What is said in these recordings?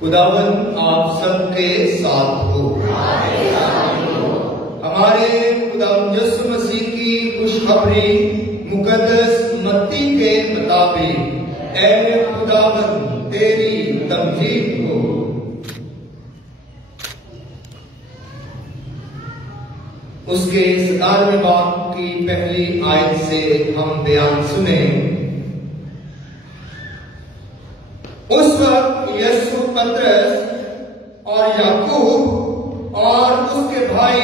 खुदावन आप सबके साथ हो। हमारे खुदावन यीशु मसीह की खुशखबरी मुकद्दस मत्ती के मुताबिक ऐ खुदावन तेरी तमजीद हो। उसके 17वें बाब की पहली आयत से हम बयान सुने। उस वक्त यीशु पतरस और याकूब और उसके भाई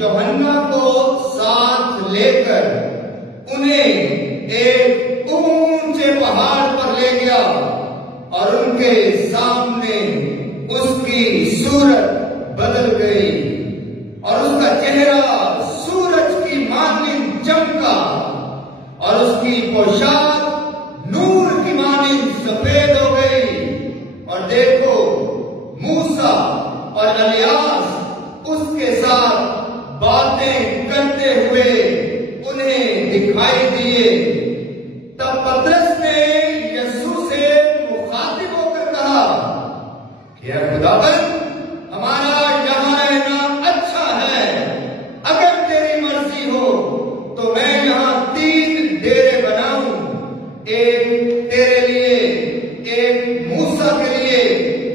यूहन्ना को साथ लेकर उन्हें एक ऊंचे पहाड़ पर ले गया और उनके सामने उसकी सूरत बदल गई और उसका चेहरा सूरज की मानिंद चमका और उसकी पोशाक नूर की मानिंद सफेद हो गई। और देखो मूसा और इलियास उसके साथ बातें करते हुए उन्हें दिखाई दिए। तब पतरस ने यीशु से मुखातिब होकर कहा कि ऐ खुदावन हमारा यहाँ रहना अच्छा है। अगर तेरी मर्जी हो तो मैं यहाँ 3 डेरे बनाऊं, एक तेरे लिए, एक मूसा के लिए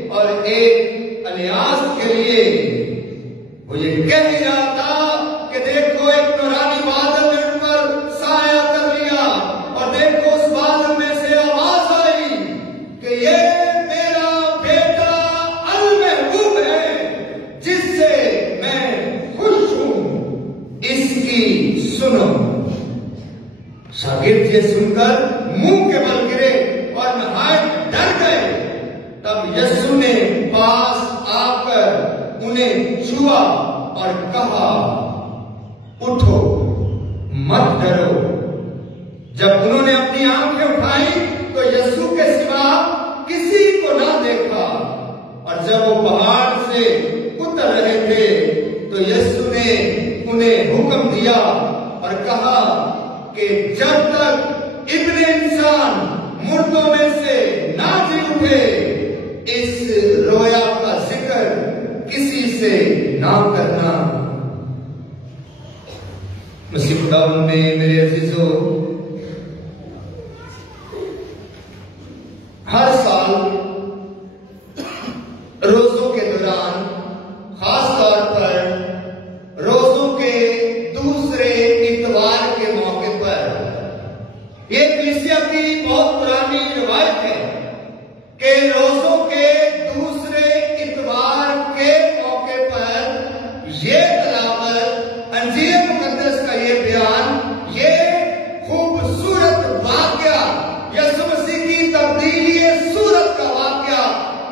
और एक इलियास के लिए। वो ये कह ही रहा था कि देखो एक नूरानी बादल ने उन पर साया कर लिया और देखो उस बादल में से आवाज आई कि ये मेरा बेटा अल महबूब है जिससे मैं खुश हूं, इसकी सुनो। शागिर्द ये सुनकर मुंह के बल गिरे और नहायत डर गए। तब यीशु ने पास आकर उन्हें छुआ और कहा उठो मत डरो। जब उन्होंने अपनी आंखें उठाई तो यीशु के सिवा किसी को ना देखा। और जब वो पहाड़ से उतर रहे थे तो यीशु ने उन्हें हुक्म दिया और कहा कि जब तक इब्ने इंसान मुर्दों में से ना जी उठे इस रोया का जिक्र किसी से ना करना। मसीह खुदावंद में मेरे अजीजों, हर साल रोजों के दौरान, खास तौर पर रोजों के दूसरे इतवार के मौके पर, ये कलीसिया की बहुत पुरानी रिवायत है कि रोजों के दूसरे इतवार के मौके पर ये तलावत, अंजीर मुकद्दस का ये बयान, ये खूबसूरत वाकया, यीशु मसीह की तब्दीली सूरत का वाकया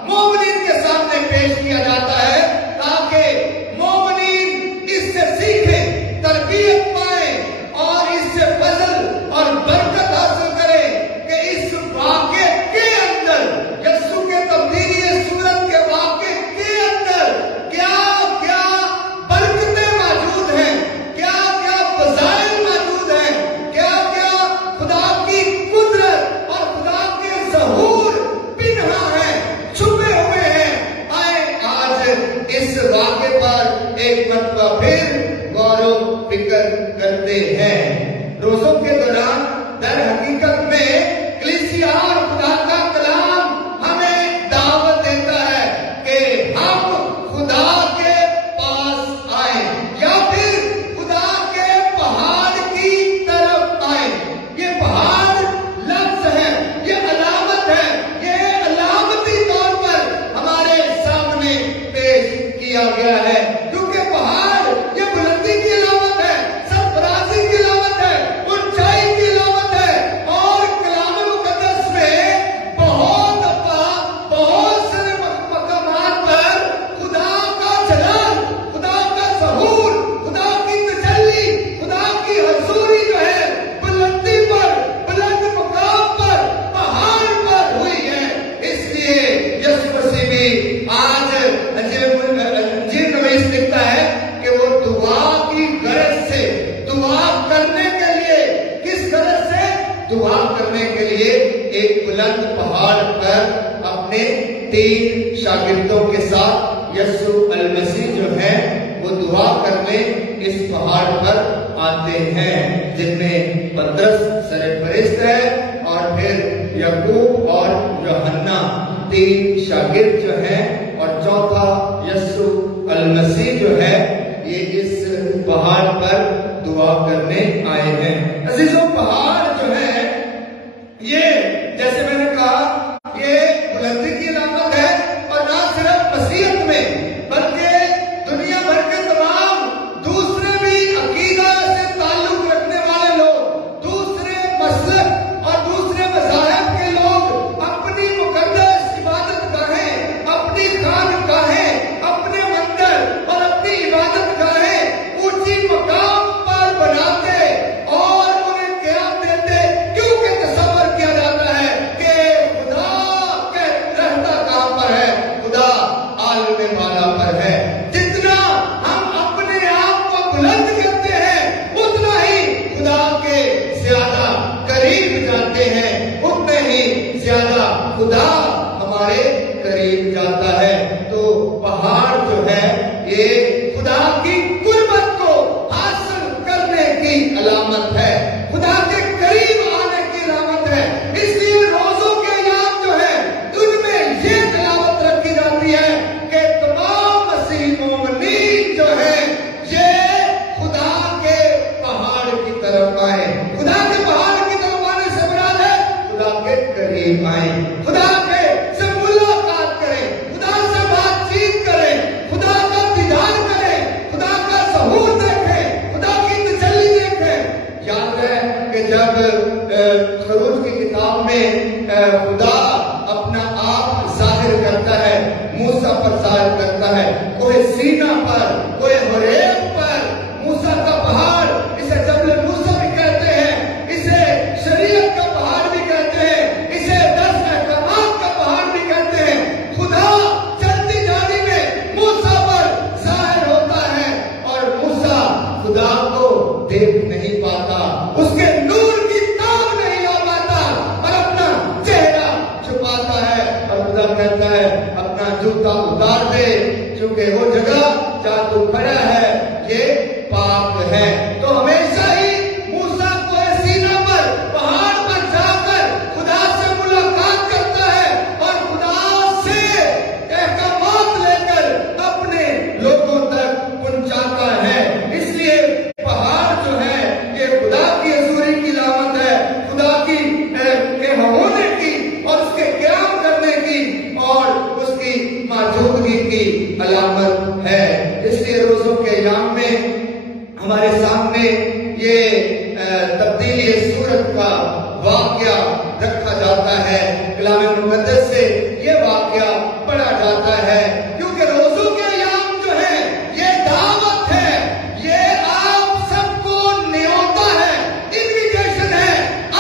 मोमिनीन के सामने पेश किया जाता है ताकि मोमिनीन इससे सीखे, तरबियत पाए और इससे फजल और बरकत हासिल करें कि इस वाकये के अंदर, यीशु के तब्दीली सूरत के वाकये के अंदर क्या क्या बरकतें मौजूद हैं, क्या क्या फज़ाइल मौजूद हैं, क्या क्या खुदा की कुदरत और खुदा के ज़हूर पिन्हा है, छुपे हुए हैं। आए आज इस वाकये पर एक मरतबा फिर गौर फिक्र करते हैं। रोजों के दौरान दर हकीकत में कलीसिया और खुदा का कलाम हमें दावत देता है कि हम खुदा के पास आए या फिर खुदा के पहाड़ की तरफ आए। ये पहाड़ लफ्ज है, ये अलामत है, ये अलामती तौर पर हमारे सामने पेश किया गया है क्योंकि पहाड़ ये बुलंदी की अलामत है, सरफराजी की अलामत है, ऊंचाई की अलामत है। और कलाम मुकद्दस में बहुत सारे मकामात पर खुदा का जलाल, खुदा का ज़हूर, खुदा की तजल्ली, खुदा की हजूरी जो है बुलंदी पर, बुलंद मकाम पर, पहाड़ पर हुई है। इसलिए यीशु मसीह भी आज अंजीर नवीस लिखता है कि वो दुआ की गरज से, दुआ करने के लिए, किस गरज से? दुआ करने के लिए एक बुलंद पहाड़ पर अपने 3 शागिर्दों के साथ यीशु अल मसीह जो है वो दुआ करने इस पहाड़ पर आते हैं, जिनमें पतरस सरपरस्त है और फिर याकूब और यूहन्ना 3 शागिर्द जो हैं, और चौथा यीशु अल मसीह जो है ये इस पहाड़ पर दुआ करने आए हैं। अजीजों, पहाड़ जो है ये जैसे मैंने कहा ये बुलंदी की अलामत है, और ना सिर्फ मसीहत में बल्कि दुनिया भर के तमाम दूसरे भी अकीदा से ताल्लुक रखने वाले लोग, दूसरे मसलक और दूसरे मज़ाहिब के लोग अपनी मुकद्दस इबादत गाहें, अपनी खानगाहें, अपने मंदिर और अपनी इबादत गाहें ऊंची मकाम पर बनाते और उन्हें क्या देते, क्योंकि तसव्वुर किया जाता है कि खुदा के रहता कहां पर है, खुदा आलमे वाला पर है। जितना हम अपने आप को बुलंद करते हैं उतना ही खुदा के ज्यादा करीब जाते हैं, उतने ही ज्यादा खुदा हमारे करीब जाता है। तो पहाड़ जो है ये खुदा की कुर्बत को हासिल करने की अलामत है, खुदा के करीब आने की अलामत है। इसलिए रोजों के अय्याम जो है उनमें ये अलामत रखी जाती है कि तमाम मसीह मोमिनीन जो है ये खुदा के पहाड़ की तरफ आए। खुदा के पहाड़ की तरफ आने से मुराद है खुदा के करीब आए, खुदा के से मुलाकात करें, खुदा से बातचीत करें, खुदा का दीदार करें, खुदा का ज़हूर देखें, खुदा की तजल्ली देखें। याद है कि जब खरूज की किताब में खुदा अपना आप जाहिर करता है, मूसा पर जाहिर करता है, कोई सीना पर, कोई होरेब पर, मूसा का पहाड़, इसे जबल मूसा भी कहते हैं, इसे शरीयत का पहाड़ भी कहते हैं, इसे 10 अहकामात का पहाड़ भी कहते हैं। खुदा चलती जारी में मूसा पर जाहिर होता है और मूसा खुदा को देख नहीं पाता, उसके नूर की ताब नहीं आ पाता और अपना चेहरा छुपाता है, और खुदा कहता है अपना जूता उतार दे, क्योंकि वो जगह जहां तू खड़ा है ये पाक है। तो हमेशा ही मूसा को सीना पर, पहाड़ पर जाकर खुदा से मुलाकात करता है और खुदा से अहकामात लेकर अपने लोगों तक पहुंचाता है। इसलिए पहाड़ जो है ये खुदा की हजूरी की अलामत है, खुदा की के होने की और उसके क़याम करने की और उसकी मौजूदगी की अलामत है। इसलिए रोजों के अय्याम में हमारे सामने ये तब्दीली सूरत का वाकया रखा जाता है, कलाम मुक़द्दस से ये वाकया पढ़ा जाता है, क्योंकि रोजों के अय्याम जो है ये दावत है, ये आप सबको न्योता है, इन्विटेशन है,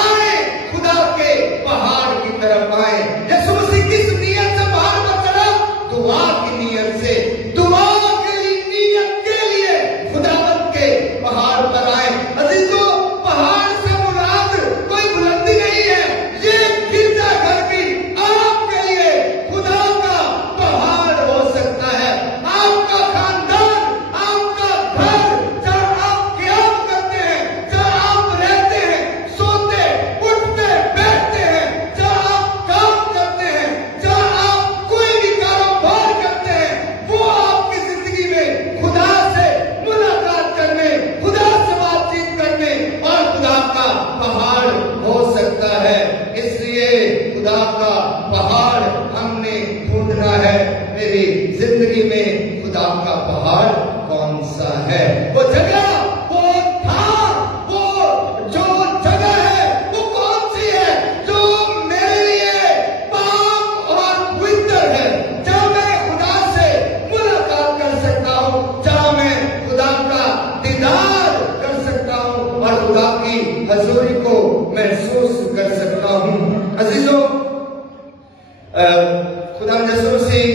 आए खुदा के पहाड़ की तरफ आए। यीशु मसीह किस नियत से पहाड़ पर चढ़ा? दुआ की नियत से, दुआ की नियत के लिए खुदावत के पहाड़ पर आए। अजीजों, पहाड़ से मुराद कोई बुलंदी नहीं है, ये गिरजाघर भी आपके लिए खुदा का पहाड़ हो सकता है। आपका खानदान, आपका घर, जहाँ आप क़याम करते हैं, जहाँ आप रहते हैं, सोते, उठते, बैठते हैं, जहाँ आप काम करते हैं, जहाँ आप कोई भी कारोबार करते हैं, वो आपकी जिंदगी में खुदा से मुलाकात करने, खुदा से बातचीत करने और खुदा का पहाड़ हो सकता है। इसलिए खुदा का पहाड़ हमने ढूंढना है। मेरी जिंदगी में खुदा का पहाड़ कौन सा है? वो जगह, वो स्थान, वो जो जगह है वो कौन सी है जो मेरे लिए पाक और पवित्र है, जहाँ मैं खुदा से मुलाकात कर सकता हूँ, जहाँ मैं खुदा का दीदार कर सकता हूँ और खुदा की हजूरी को महसूस कर सकता हूँ। अजीजों, खुदा यीशु मसीह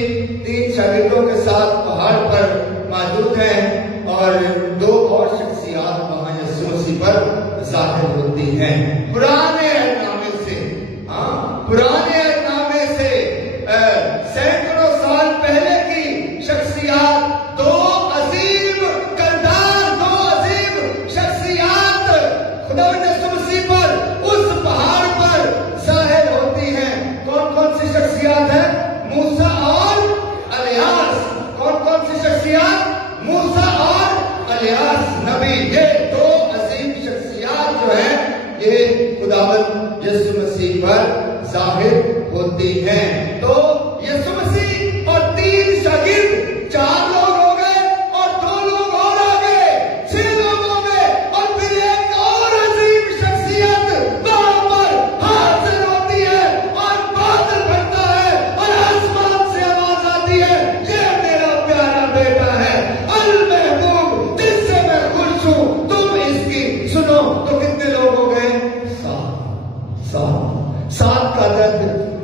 3 शागिर्दों के साथ पहाड़ पर मौजूद हैं और 2 और शख्सियात वहां यीशु मसीह पर जाहिर होती हैं। पुराने अहदनामे से, पुराने अहदनामे से शख्सियात है? मूसा और इलियास। कौन कौन सी शख्सियात? मूसा और इलियास नबी। ये दो अजीम शख्सियात जो है ये खुदावंद यीशु मसीह पर जाहिर होती हैं। तो यीशु मसीह और 3 शागिर्द, 4 लोग हो गए और 2 लोग और आ गए, 6 लोग हो गए। और फिर एक और अजीम शख्सियत वहां पर हाजिर होती है और बादल फटता है और आसमान से आवाज आती है, ये मेरा प्यारा बेटा है अल महबूब, जिससे मैं खुश हूं, तुम इसकी सुनो। तो कितने लोग हो गए? 7 का अदद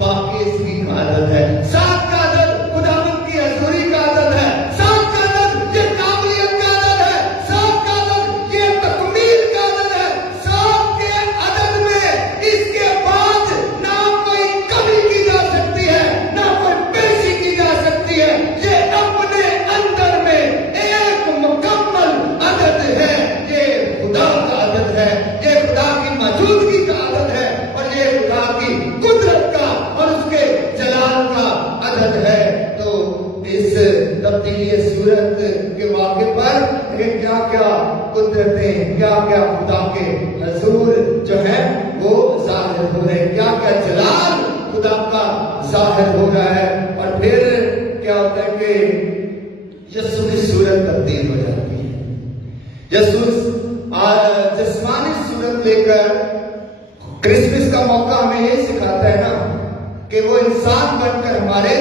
बाकी इसकी का अदद है। 7 का अदद खुदावंद की हजूरी का अदद है। 7 का अदद ये काबिलियत का अदद है। 7 का अदद ये तकमील का अदद है। 7 के अदद में इसके बाद ना कोई कमी की जा सकती है, ना कोई पेशी की जा सकती है। ये अपने अंदर में एक मुकम्मल अदद है। ये खुदा का अदद है, ये खुदा की मौजूदगी का अदद है और ये खुदा की कुदरत का और उसके जलाल का अदद है। तो इस तब्दीली सूरत के वाक़े पर क्या क्या कुदरतें, क्या क्या खुदा के हजूर जो है वो जाहिर हो रहे हैं, क्या क्या जलाल खुदा का जाहिर हो रहा है। और फिर क्या होता है कि यीशु की सूरत तब्दील हो जाती है। यीशु जिस्मानी सूरत लेकर क्रिसमस का मौका हमें ये सिखाता है ना कि वो इंसान बनकर हमारे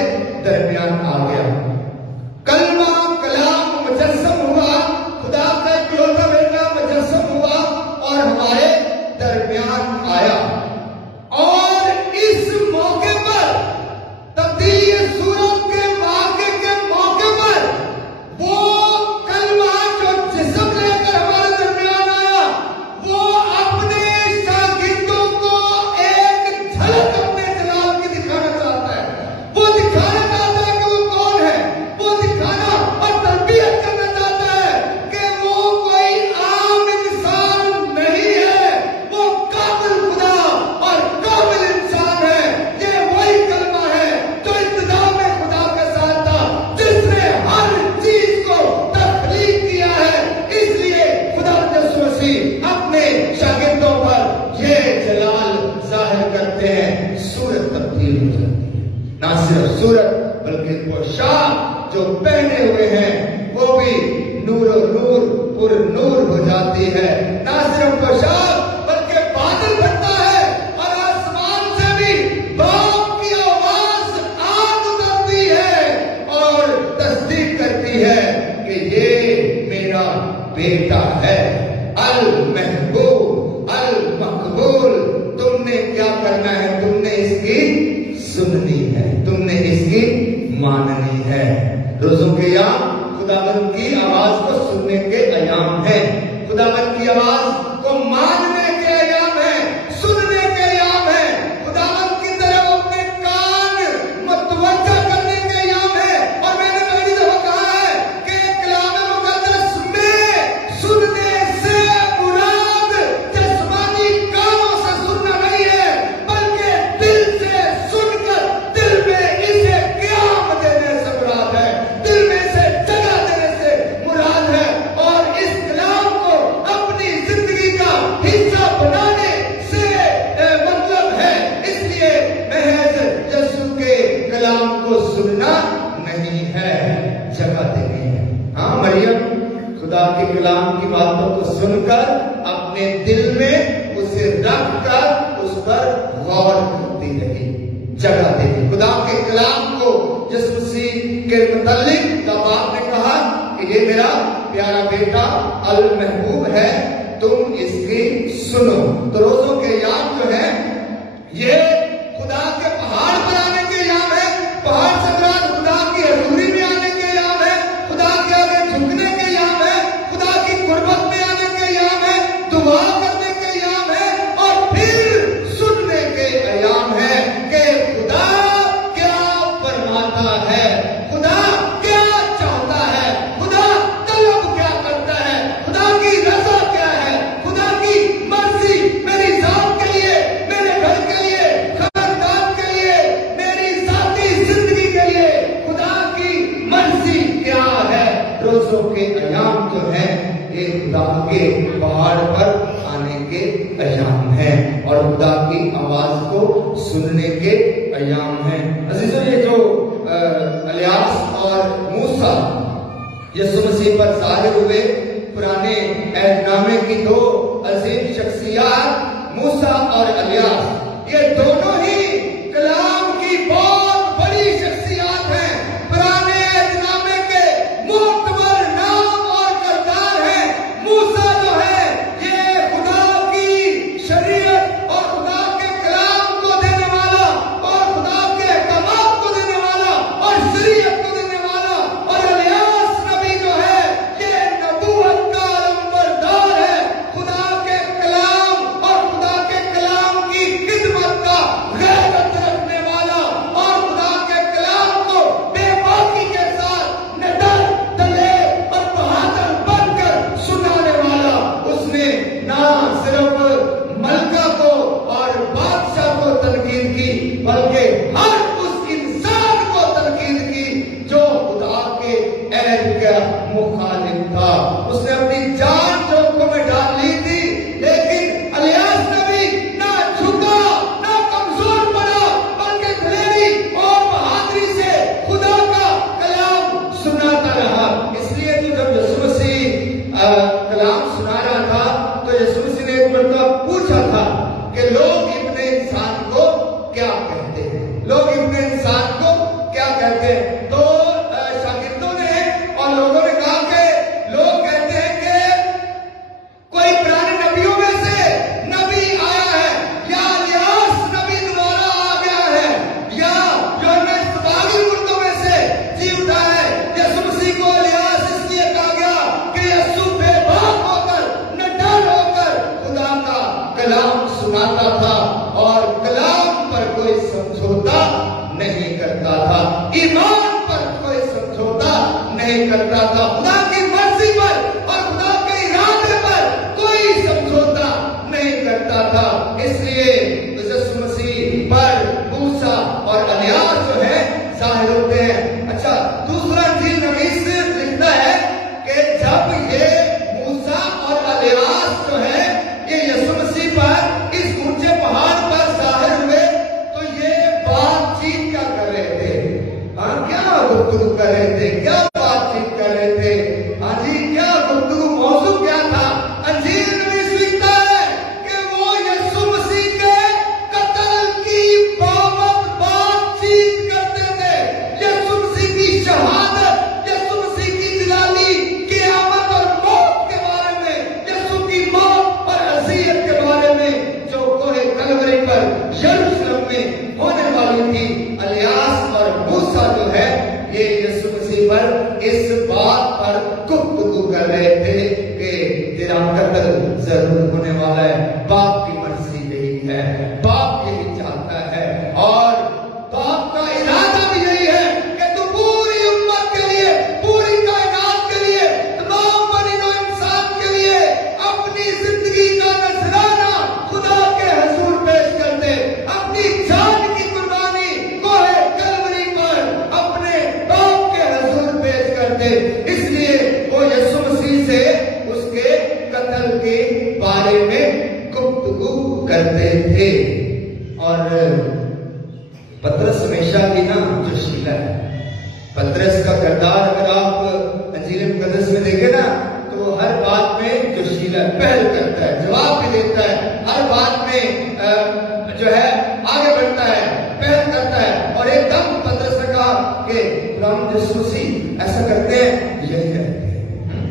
दरमियान आ गया। कलमा कलाम मुजस्सम हुआ, खुदा का इकलौता बेटा मुजस्सम हुआ और हमारे दरमियान आया। और इस मौके पर तब्दीली सूरत के वाक़े के मौके पर वो कलमा जो जिस्म लेकर हमारे दरमियान आया, वो अपने शागिर्दों को एक झलक अपने जलाल की दिखाना चाहता है। वो दिखाना चाहता है कि वो कौन है, वो दिखाना और तरबियत करना चाहता है कि वो कोई आम इंसान नहीं है, वो काबिल खुदा और काबिल इंसान है। ये वही कलमा है जो इब्तिदा में खुदा के साथ था, जिसने हर चीज को तख्लीक किया है। इसलिए खुदा यीशु मसीह अपने शागिर्दों पर ये जलाल जाहिर करते हैं, सूरत तब्दील हो जाती है। ना सिर्फ सूरत बल्कि पोशाक जो पहने हुए हैं वो भी नूरो नूर पुर नूर हो जाती है। ना सिर्फ पोशाक बल्कि बादल बनता है और आसमान से भी बाप की आवाज आग उतरती है और तस्दीक करती है कि ये मेरा बेटा है अल महबूब अल मकबूल। तुमने क्या करना है? तुमने इसकी सुननी है, तुमने इसकी माननी है। रोजों के अयाम खुदावंद की आवाज को सुनने के अयाम है, खुदावंद की आवाज को मानने के अयाम है, सुनने के अयाम है, खुदावंद की तरफ अपने कान मतवज्जा करने के अयाम है। और मैंने पहली दफा कहा है कि कलाम मुकद्दस में सुनने से मुराद जिस्मानी कानों से सुनना नहीं है, बल्कि दिल से सुनकर दिल में इसे क़याम देने से मुराद है, दिल में इसे जगह देने से मुराद है। और इस कलाम को अपनी जिंदगी का हिस्सा बनाने से मतलब है। इसलिए महज यीशु के कलाम को सुनना नहीं है, जगह देनी है। हाँ, मरियम खुदा के कलाम की बातों को सुनकर अपने दिल में उसे रखकर उस पर गौर करती रही, जगह देगी। खुदा के कलाम को जिस मसीह के मुतल्लिक जब आपने कहा कि ये मेरा प्यारा बेटा अल महबूब है, तुम इसकी सुनो। तो रोजों के याम जो है ये खुदा के पहाड़ पर आने के याम है, पहाड़ से मुराद खुदा की हजूरी में आने के याम है, खुदा के आगे झुकने के याम है, खुदा की कुर्बत में आने के याम है, दुआ करने के याम है और फिर सुनने के अयाम है कि खुदा क्या फरमाता है, खुदा क्या चाहता है, खुदा तलब क्या करता है, खुदा की रजा क्या है, खुदा की मर्जी मेरी जात के लिए, मेरे घर के लिए, खानदान के रोजों के अयाम जो है ये खुदा के पहाड़ पर आने के अयाम है और खुदा की आवाज को सुनने के अयाम है। अजीजों, ये जो इलियास और मूसा यीशु मसीह पर ज़ाहिर हुए, पुराने अहदनामे की दो अजीम शख्सियत मूसा और इलियास, ये दोनों ही कलाम की बहुत बड़ी शख्सियत हैं। पुराने अहदनामे के मोतबर नाम और किरदार हैं। मूसा जो है ये खुदा की शरीयत और खुदा के कलाम को देने वाला और खुदा के अहकाम को देने वाला और शरीयत को देने वाला, और इलियास नबी जो है ये नबूवत का अलंबरदार है, खुदा के कलाम और खुदा के कलाम की खिदमत का गैरत रखने वाला और खुदा के कलाम को बेबाकी के साथ निडर, दलेर और बहादुर बनकर सुनाने वाला। उसने ना सिर्फ मलका को और बादशाह को तनकीद की, बल्कि हर उस इंसान को तनकीद की जो खुदा के अहद का मुखालिफ था। उसने अपनी जान जोखिम में डाल ली थी, लेकिन इलियास नबी ना झुका ना कमजोर पड़ा, बल्कि दिलेरी और बहादुरी से खुदा का कलाम सुनाता रहा। इसलिए तो जब यीशु मसीह कलाम सुना रहा था तो यीशु मसीह ने एक मरतबा पूछा था कि लोग इब्ने इंसान को क्या कहते हैं, लोग इब्ने इंसान को क्या कहते हैं। तो शागिर्दों ने और लोगों ने कहा कि लोग कहते हैं कि कोई पुराने नबियों में से नबी आया है, या इलियास नबी दोबारा आ गया है, या यूहन्ना इस्तबागी मुर्दों में से जी उठा है। यीशु मसीह को इलियास इसलिए कहा गया कि यीशु बेबाक होकर, निडर होकर खुदा का कलाम सुनाता था और कलाम पर कोई समझौता नहीं करता था, ईमान पर कोई समझौता नहीं करता था, खुदा की मर्जी पर और खुदा के इरादे पर कोई समझौता नहीं करता था। इसलिए यीशु मसीह पर मूसा और इलियास जो है जाहिर होते हैं। अच्छा, दूसरा इंजील नवीस लिखता है कि जब ये मूसा और इलियास जो है ये यीशु मसीह पर इस ऊंचे पहाड़ पर जाहिर हुए तो ये बातचीत क्या कर रहे थे? हाँ, क्या गुफ्तगू कर रहे थे, क्या बातचीत कर रहे थे? हाँ जी, क्या गुफ्तगू, मौजू क्या था? अंजील नवीस लिखता है कि वो यीशु मसीह के कत्ल की बाबत बातचीत करते थे। यीशु मसीह की शहादत, यीशु मसीह की जलाली, क़यामत और मौत के बारे में, यीशु की मौत और अज़ियत के बारे में जो कोहे कलवरी पर यरूशलेम में होने वाली थी। इलियास और मूसा जो है ये यीशु मसीह पर इस बात पर गुफ्तगू कर रहे थे कि तेरा कत्ल जरूर होने वाला है, बाप की मर्जी यही है, बाप यही चाहता है और बाप का इरादा भी यही है कि तू पूरी उम्मत के लिए, पूरी कायनात के लिए, तमाम बनी नौ इंसान के लिए अपनी जिंदगी का नजराना खुदा के हुजूर पेश कर दे, अपनी जान की कुर्बानी कोहे कलवरी पर अपने बाप के हुजूर पेश कर दे। इसलिए वो यीशु मसीह से उसके कत्ल के बारे में गुफ्तगू करते थे। और पतरस हमेशा की ना जोशीला है। पतरस का किरदार अगर आप अंजील मुकद्दस में देखें ना तो वो हर बात में जोशीला, पहल करता है, जवाब भी देता है, हर बात में जो है आगे बढ़ता है, पहल करता है। और एकदम पतरस ने कहा कि खुदावंद यीशु मसीह ऐसा करते हैं,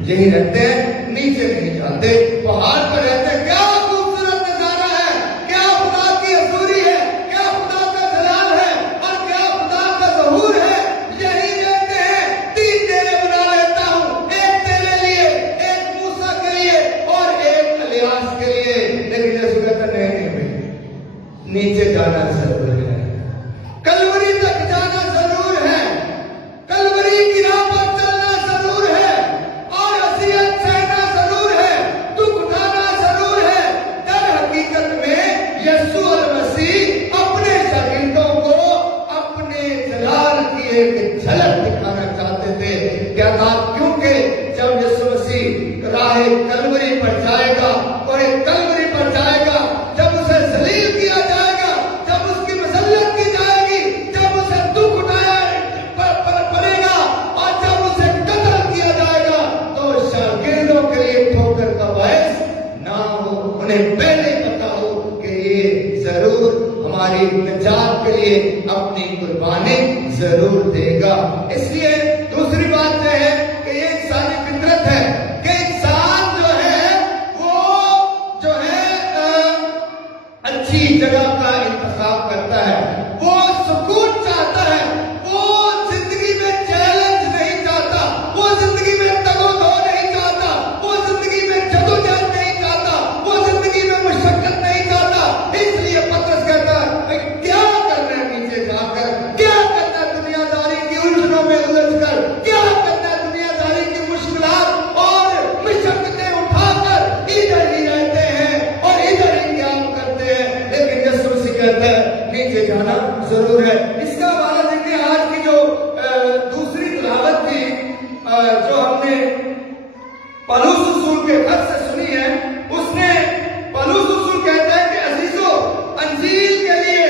यही रहते हैं, नीचे नहीं जाते, पहाड़ पर रहते हैं। क्या खूबसूरत नजारा है, क्या खुदा की हजूरी है, क्या खुदा का जलाल है और क्या खुदा का ज़हूर है। यही रहते हैं, 3 डेरे बना लेता हूँ, एक तेरे लिए, एक मूसा के लिए और एक इलियास के लिए। लेकिन यीशु कहता नहीं, नीचे जाना जरूर है, कलवरी तक जाना जरूर है, कलवरी की राह पर चलना जरूर है और अज़ियत सहना जरूर है, दुख उठाना जरूर है। दर हकीकत में यीशु मसीह अपने शागिर्दों को अपने जलाल की एक झलक दिखाना चाहते थे। क्या था? क्योंकि एक कलवरी पर जाएगा, और एक कलवरी पर जाएगा जब उसे जलील किया जाएगा, जब उसकी मसल्लत की जाएगी, जब उसे दुख उठाया पड़ेगा और जब उसे कत्ल किया जाएगा, तो शागिर्दों के लिए ठोकर का बायस ना हो, उन्हें पहले पता हो कि ये जरूर हमारी निजात के लिए अपनी कुर्बानी जरूर देगा। इसलिए दूसरी बात यह है कि ये इंसानी फितरत है कि इंसान जो है वो जो है अच्छी जगह का इंतखाब करता है, वो सुकून चाहता है, वो जिंदगी में चैलेंज नहीं चाहता, वो जिंदगी में तगोदो नहीं चाहता, वो जिंदगी में जदोजहद नहीं चाहता, वो जिंदगी में मुशक्कत नहीं चाहता। इसलिए पतरस कहता है क्या करना है नीचे जाकर, क्या करना है दुनियादारी की उलझनों में उलझकर, क्या करना है दुनियादारी की मुश्किलात और मुशक्कतें उठाकर इधर ही रहते हैं और इधर ही क्या करते हैं। लेकिन यीशु मसीह कहता है नीचे जाना जरूर है। इसका हवाला देखिए आज की जो दूसरी तिलावत थी जो हमने पौलुस रसूल के खत से सुनी है, उसने पौलुस रसूल कहता है कि अजीजों, अंजील के लिए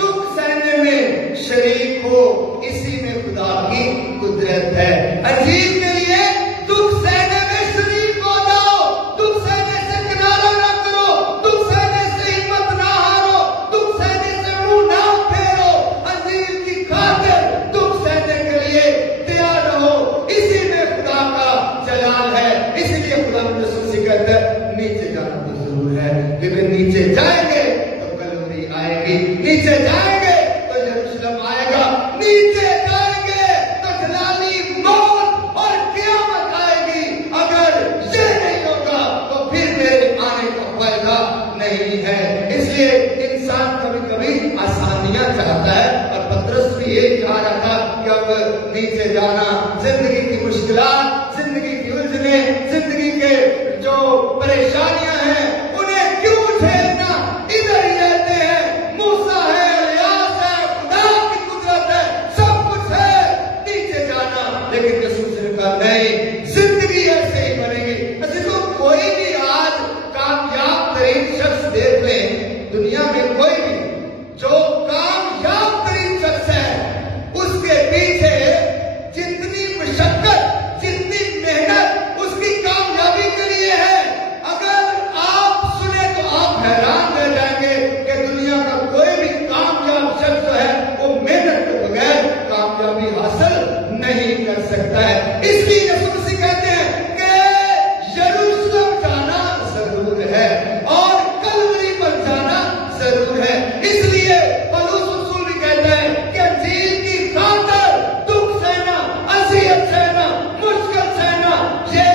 दुख सहने में शरीक हो, इसी में खुदा की कुदरत है। अंजील के लिए दुख सहने में शरीक हो जाओ, दुख सहने से किनारा ना करो, दुख सहने से हिम्मत ना हारो, दुख सहने से मुंह ना फेरो, अंजील की खातिर दुख सहने के लिए तैयार रहो, इसी में खुदा का जलाल है। इसीलिए खुदा यीशु कहता है नीचे जाना तो जरूर है, लेकिन नीचे जाएंगे तो कलवरी आएगी, नीचे जाएंगे तो यरूशलेम आएगा, नीचे जाएंगे तो जलाली मौत और क़यामत आएगी। अगर ये नहीं होगा तो फिर मेरे आने का फायदा नहीं है। इसलिए इंसान कभी कभी आसानियां चाहता है, और पतरस भी यही चाह रहा था कि अब नीचे जाना, जिंदगी की मुश्किलात, जिंदगी की उलझने, जिंदगी के जो परेशानियां हैं उन्हें क्यों झेलना, इधर ही रहते हैं, मूसा है, इलियास है, खुदा की कुदरत है, सब कुछ है, नीचे जाना। लेकिन यीशु ने कहा नहीं, जिंदगी ऐसे ही बनेगी। तो कोई भी आज कामयाब तरीन शख्स देख ले दुनिया में, कोई भी जो कामयाब तरीन शख्स है, उसके पीछे जितनी मुशक्कत, जितनी मेहनत उसकी कामयाबी के लिए है, अगर आप सुने तो आप हैरान रह जाएंगे कि दुनिया का कोई भी कामयाब शख्स जो है वो मेहनत के बगैर कामयाबी हासिल नहीं कर सकता है। इसलिए यीशु मसीह कहते हैं कि यरूशलेम जाना जरूर है और कलवरी पर जाना जरूर है। इसलिए पौलुस रसूल भी कहता है कि अंजील की खातिर दुख सहना, अज़ियत सहना, मुश्किल सहना ये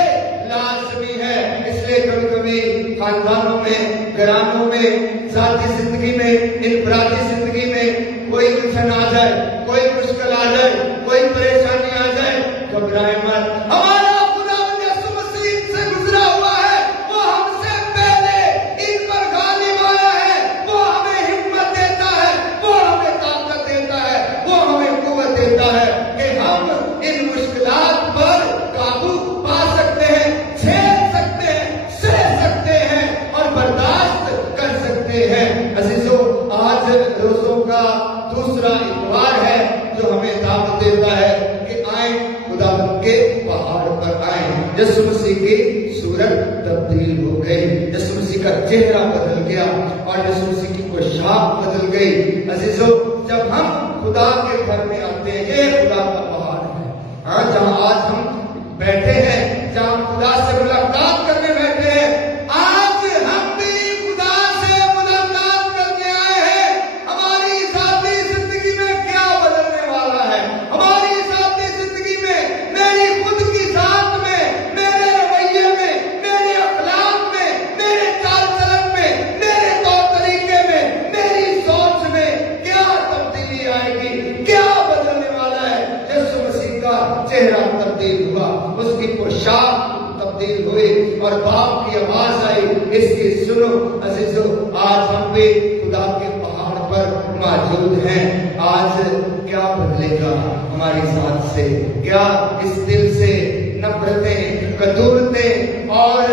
लाजमी है। इसलिए कभी कभी खानदानों में, घरानों में, जाती जिंदगी में, इनफरादी जिंदगी में कोई उलझन आ जाए, कोई मुश्किल आ जाए, कोई परेशानी आ जाए, घबराए मत। हमारा खुदावंद यीशु मसीह से गुजरा हुआ है, वो हमसे पहले इन पर गालिब आया है, वो हमें हिम्मत देता है, वो हमें ताकत देता है, वो हमें कुव्वत देता है कि हम इन मुश्किलात पर काबू पा सकते हैं, झेल सकते हैं, सह सकते हैं और बर्दाश्त कर सकते हैं। अजीजों, आज रोजों का दूसरा इतवार है जो हमें दावत देता है कि आए खुदावंद के पहाड़ पर आए। यीशु मसीह की सूरत तब्दील हो गई, यीशु मसीह का चेहरा बदल गया और यीशु मसीह की पोशाक बदल गई। अजीजों, जब हम खुदा के घर में आते हैं, ये खुदा का पहाड़ है, हाँ, जहाँ आज हम बैठे हैं, जहाँ खुदा से मुलाकात करने बैठे हैं। आज हम भी खुदा से मुलाकात करके आए हैं। हमारी जाती जिंदगी में क्या बदलने वाला है, हमारी जाती जिंदगी में, मेरी खुद की जात में, मेरे रवैये में, मेरे अखलाक में, मेरे चाल चलन में, मेरे तौर तरीके में, मेरी सोच में क्या तब्दीली आएगी, क्या बदलने वाला है। यीशु मसीह का चेहरा तब्दील हुआ, उसकी पोशाक तब्दील हुई और बाप की आवाज आई, इसकी सुनो। अजीजों, आज हम भी खुदा के पहाड़ पर मौजूद हैं। आज क्या बदलेगा हमारी जात से, क्या इस दिल से नफरतें, कदूरतें और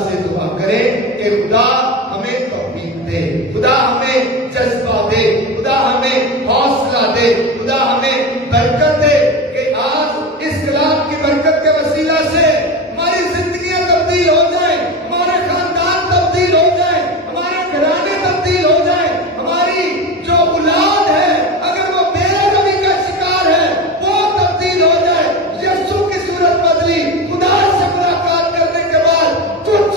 से दुआ करें कि खुदा हमें तौफीक दे, खुदा हमें जज्बा दे, खुदा हमें हौसला दे, खुदा हमें बरकत दे कि आज इस कलाम की बरकत के वसीला से हमारी जिंदगियां तब्दील हो जाए, हमारे खानदान तब्दील हो जाए, हमारे घराने तब्दील हो जाए, हमारी जो औलाद है अगर वो बेरहमी का शिकार है वो तब्दील हो जाए। यीशु की सूरत बदली, खुदा से मुलाकात करने के बाद कुछ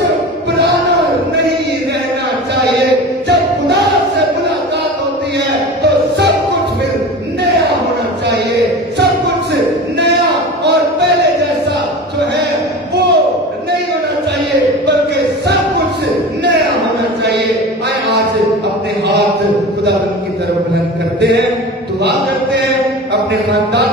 पुराना नहीं रहना चाहिए। जब खुदा से मुलाकात होती है तो सब कुछ फिर नया होना चाहिए, सब कुछ नया और पहले जैसा जो है वो नहीं होना चाहिए, बल्कि सब कुछ नया होना चाहिए। आए आज अपने हाथ खुदा की तरफ बुलंद करते हैं, दुआ करते हैं, अपने खानदान